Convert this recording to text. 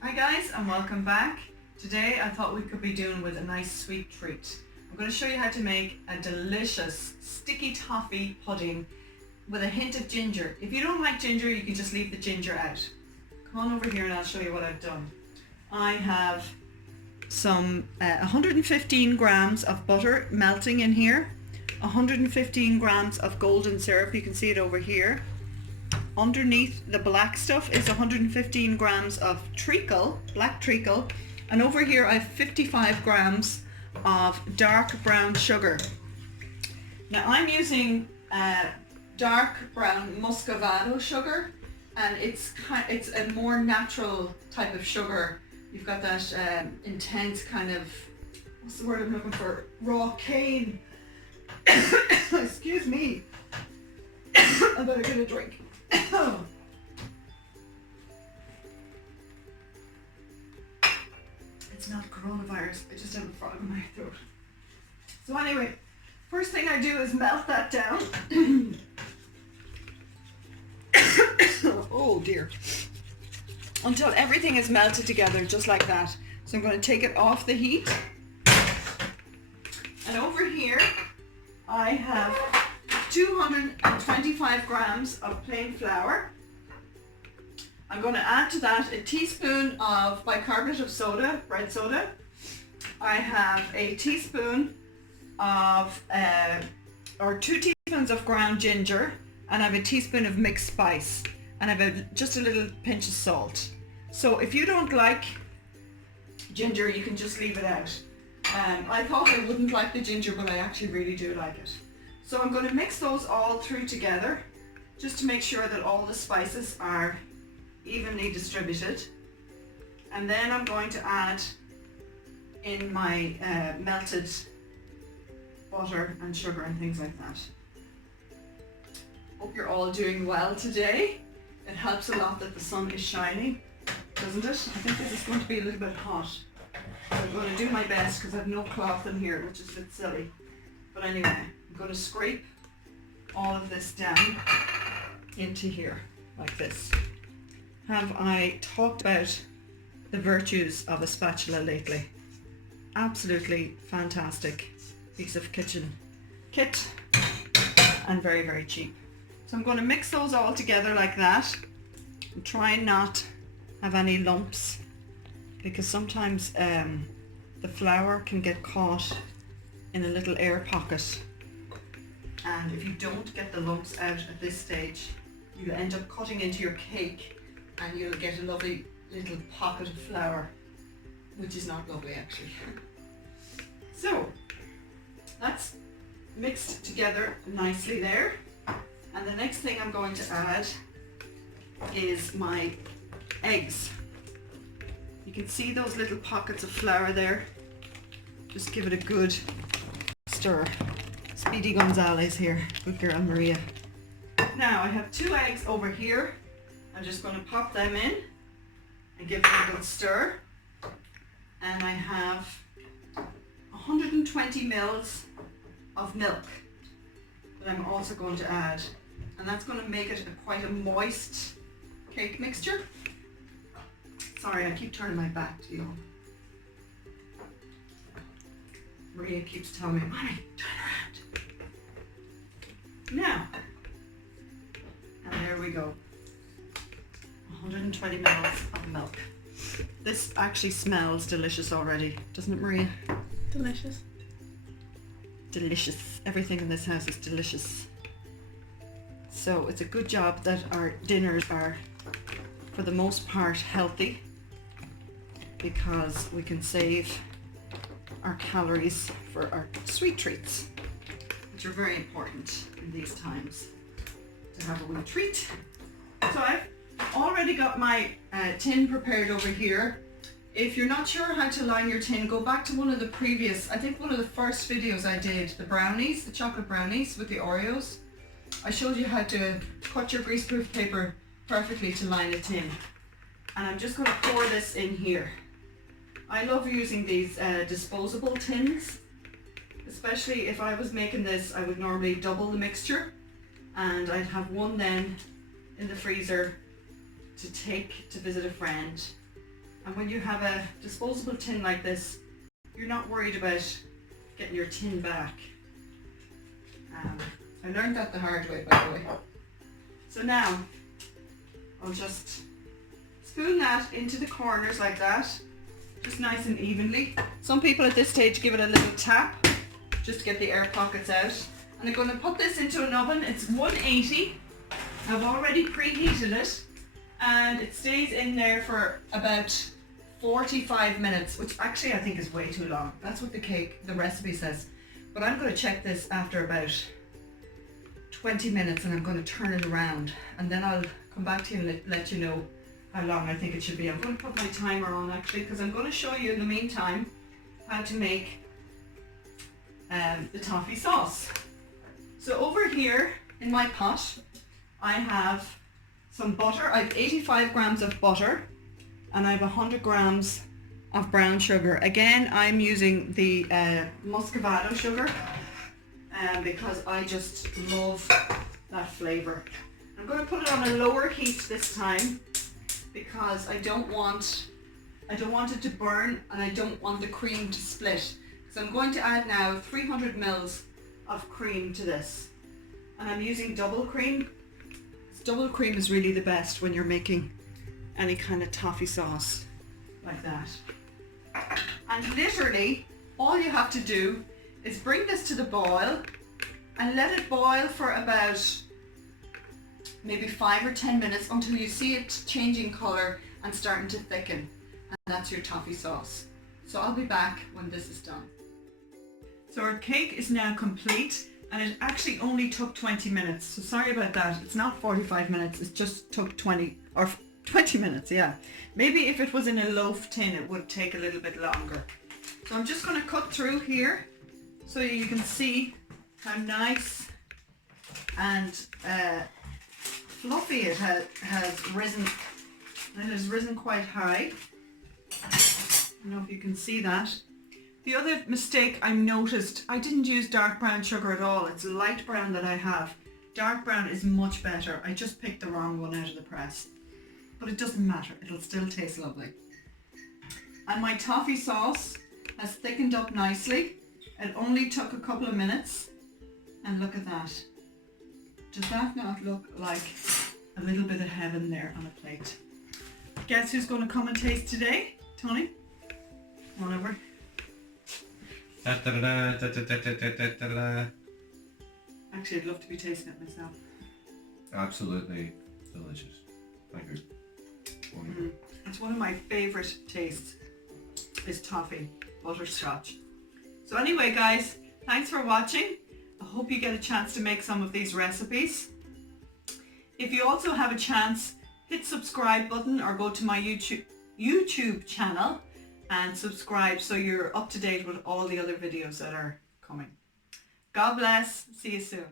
Hi guys, and welcome back. Today I thought we could be doing with a nice sweet treat. I'm going to show you how to make a delicious sticky toffee pudding with a hint of ginger. If you don't like ginger, you can just leave the ginger out. Come on over here and I'll show you what I've done. I have some 115 grams of butter melting in here, 115 grams of golden syrup, you can see it over here. Underneath the black stuff is 115 grams of treacle, black treacle, and over here I have 55 grams of dark brown sugar. Now I'm using dark brown muscovado sugar, and it's a more natural type of sugar. You've got that intense kind of, what's the word I'm looking for, raw cane. Excuse me. I better get a drink. It's not coronavirus, I just have a frog in my throat. So anyway, first thing I do is melt that down. Oh dear. Until everything is melted together, just like that. So I'm going to take it off the heat. And over here, I have 225 grams of plain flour. I'm going to add to that a teaspoon of bicarbonate of soda, bread soda. I have a teaspoon of, or 2 teaspoons of ground ginger, and I have a teaspoon of mixed spice, and I have just a little pinch of salt. So if you don't like ginger, you can just leave it out. I thought I wouldn't like the ginger, but I actually really do like it. So I'm going to mix those all through together, just to make sure that all the spices are evenly distributed. And then I'm going to add in my melted butter and sugar and things like that. Hope you're all doing well today. It helps a lot that the sun is shining, doesn't it? I think this is going to be a little bit hot. So I'm going to do my best because I have no cloth in here, which is a bit silly. But anyway, I'm going to scrape all of this down into here, like this. Have I talked about the virtues of a spatula lately? Absolutely fantastic piece of kitchen kit, and very, very cheap. So I'm going to mix those all together like that, and try and not have any lumps, because sometimes the flour can get caught in a little air pocket, and if you don't get the lumps out at this stage, you'll end up cutting into your cake and you'll get a lovely little pocket of flour, which is not lovely actually. So that's mixed together nicely there, and the next thing I'm going to add is my eggs. You can see those little pockets of flour there. Just give it a good stir. Speedy Gonzalez here, good girl Maria. Now I have 2 eggs over here. I'm just going to pop them in and give them a good stir. And I have 120 mils of milk that I'm also going to add, and that's going to make it quite a moist cake mixture. Sorry, I keep turning my back to you. Maria keeps telling me, Mommy, turn around. Now, and there we go. 120 mils of milk. This actually smells delicious already, doesn't it, Maria? Delicious. Delicious. Everything in this house is delicious. So it's a good job that our dinners are, for the most part, healthy, because we can save our calories for our sweet treats, which are very important in these times, to have a wee treat. So I've already got my tin prepared over here. If you're not sure how to line your tin, go back to one of the previous, I think one of the first videos I did, the brownies, the chocolate brownies with the Oreos. I showed you how to cut your greaseproof paper perfectly to line a tin. And I'm just going to pour this in here. I love using these disposable tins, especially if I was making this. I would normally double the mixture, and I'd have one then in the freezer to take to visit a friend, And when you have a disposable tin like this, you're not worried about getting your tin back. I learned that the hard way, by the way. So now, I'll just spoon that into the corners like that, just nice and evenly. Some people at this stage give it a little tap, just to get the air pockets out. And I'm going to put this into an oven. It's 180. I've already preheated it, and it stays in there for about 45 minutes, which actually I think is way too long. That's what the recipe says. But I'm going to check this after about 20 minutes, and I'm going to turn it around, and then I'll come back to you and let you know how long I think it should be. I'm going to put my timer on actually, because I'm going to show you in the meantime how to make the toffee sauce. So over here in my pot, I have some butter. I have 85 grams of butter, and I have 100 grams of brown sugar. Again, I'm using the muscovado sugar because I just love that flavor. I'm going to put it on a lower heat this time because I don't want it to burn, and I don't want the cream to split. So I'm going to add now 300 mils of cream to this, and I'm using double cream. Double cream is really the best when you're making any kind of toffee sauce like that. And literally all you have to do is bring this to the boil and let it boil for about maybe 5 or 10 minutes until you see it changing colour and starting to thicken, and that's your toffee sauce. So I'll be back when this is done. So our cake is now complete, and it actually only took 20 minutes. So sorry about that. It's not 45 minutes. It just took 20 minutes, yeah. Maybe if it was in a loaf tin, it would take a little bit longer. So I'm just going to cut through here so you can see how nice and fluffy it has risen. It has risen quite high. I don't know if you can see that. The other mistake I noticed, I didn't use dark brown sugar at all. It's light brown that I have. Dark brown is much better. I just picked the wrong one out of the press. But it doesn't matter. It'll still taste lovely. And my toffee sauce has thickened up nicely. It only took a couple of minutes. And look at that. Does that not look like a little bit of heaven there on a plate? Guess who's going to come and taste today? Tony? Come on over. Actually, I'd love to be tasting it myself. Absolutely delicious. Thank you. It's one of my favourite tastes, is toffee butterscotch. So anyway guys, thanks for watching. I hope you get a chance to make some of these recipes. If you also have a chance, hit subscribe button or go to my YouTube channel and subscribe so you're up to date with all the other videos that are coming. God bless. See you soon.